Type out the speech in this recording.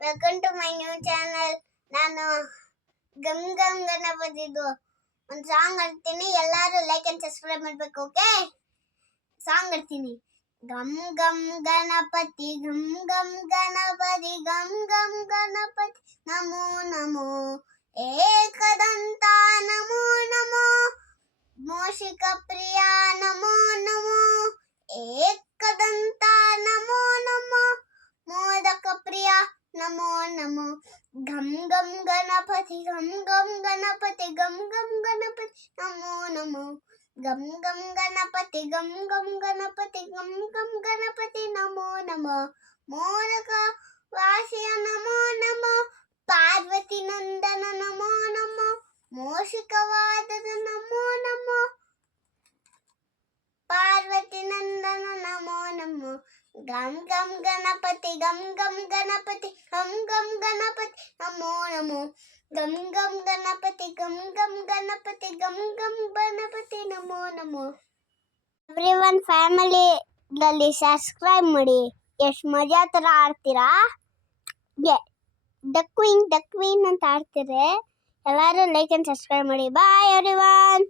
Welcome to my new channel. ನಾನು ಗಮ್ ಗಮ್ ಗಣಪತಿದು ಒಂದು ಸಾಂಗ್ ಹಾಡ್ತೀನಿ. ಎಲ್ಲರೂ ಲೈಕ್ ಅಂಡ್ ಸಬ್ಸ್ಕ್ರೈಬ್ ಮಾಡಬೇಕು. ಓಕೆ, ಸಾಂಗ್ ಹಾಡ್ತೀನಿ. ಗಮ್ ಗಮ್ ಗಣಪತಿ ಗಮ್ ಗಮ್ ಗಣಪತಿ ಗಮ್ ಗಮ್ ಗಣಪತಿ ನಮೋ ನಮೋ ಏಕದಂತ ನಮೋ ನಮೋ ಮೋಷಿಕ ಪ್ರಿಯ ನಮೋ ನಮೋ ಏಕದಂತ ನಮೋ ನಮೋ ಮೋದಕ ಪ್ರಿಯ ನಮೋ ನಮೋ ಗಮ್ ಗಮ್ ಗಣಪತಿ ಗಮ್ ಗಮ್ ಗಣಪತಿ ಗಮ್ ಗಮ್ ಗಣಪತಿ ನಮೋ ನಮೋ ಗಮ್ ಗಮ್ ಗಣಪತಿ ಗಮ್ ಗಮ್ ಗಣಪತಿ ಗಮ್ ಗಮ್ ಗಣಪತಿ ನಮೋ ನಮೋ ಮೋದಕ ವಾಸಿಯ ನಮೋ ನಮೋ ಪಾರ್ವತಿ ನಂದನ ನಮೋ ನಮೋ ಮೋಷಿಕವಾದದ ನಮೋ ನಮೋ ಪಾರ್ವತಿ ನಂದನ ನಮೋ ನಮೋ ಗಮ್ ಗಮ್ ಗಣಪತಿ ಗಮ್ ಗಮ್ ಗಣಪತಿ ಗಮ್ ಗಮ್ ಗಣಪತಿ ನಮೋ ನಮೋ ಗಮ್ ಗಮ್ ಗಣಪತಿ ಗಮ್ ಗಮ್ ಗಣಪತಿ ಗಮ್ ಗಮ್ ಗಣಪತಿ ನಮೋ ನಮೋ. ಎವ್ರಿವನ್ ಫ್ಯಾಮಿಲಿಯಲ್ಲಿ ಸಬ್ಸ್ಕ್ರೈಬ್ ಮಾಡಿ. ಎಷ್ಟು ಮಜಾ ಥರ ಆಡ್ತೀರಾ. ಡಕ್ ಕ್ವೀನ್ ಅಂತ ಆಡ್ತೀರಿ. ಎಲ್ಲರೂ ಲೈಕ್ ಅಂಡ್ ಸಬ್ಸ್ಕ್ರೈಬ್ ಮಾಡಿ. ಬಾಯ್ ಎವ್ರಿವನ್.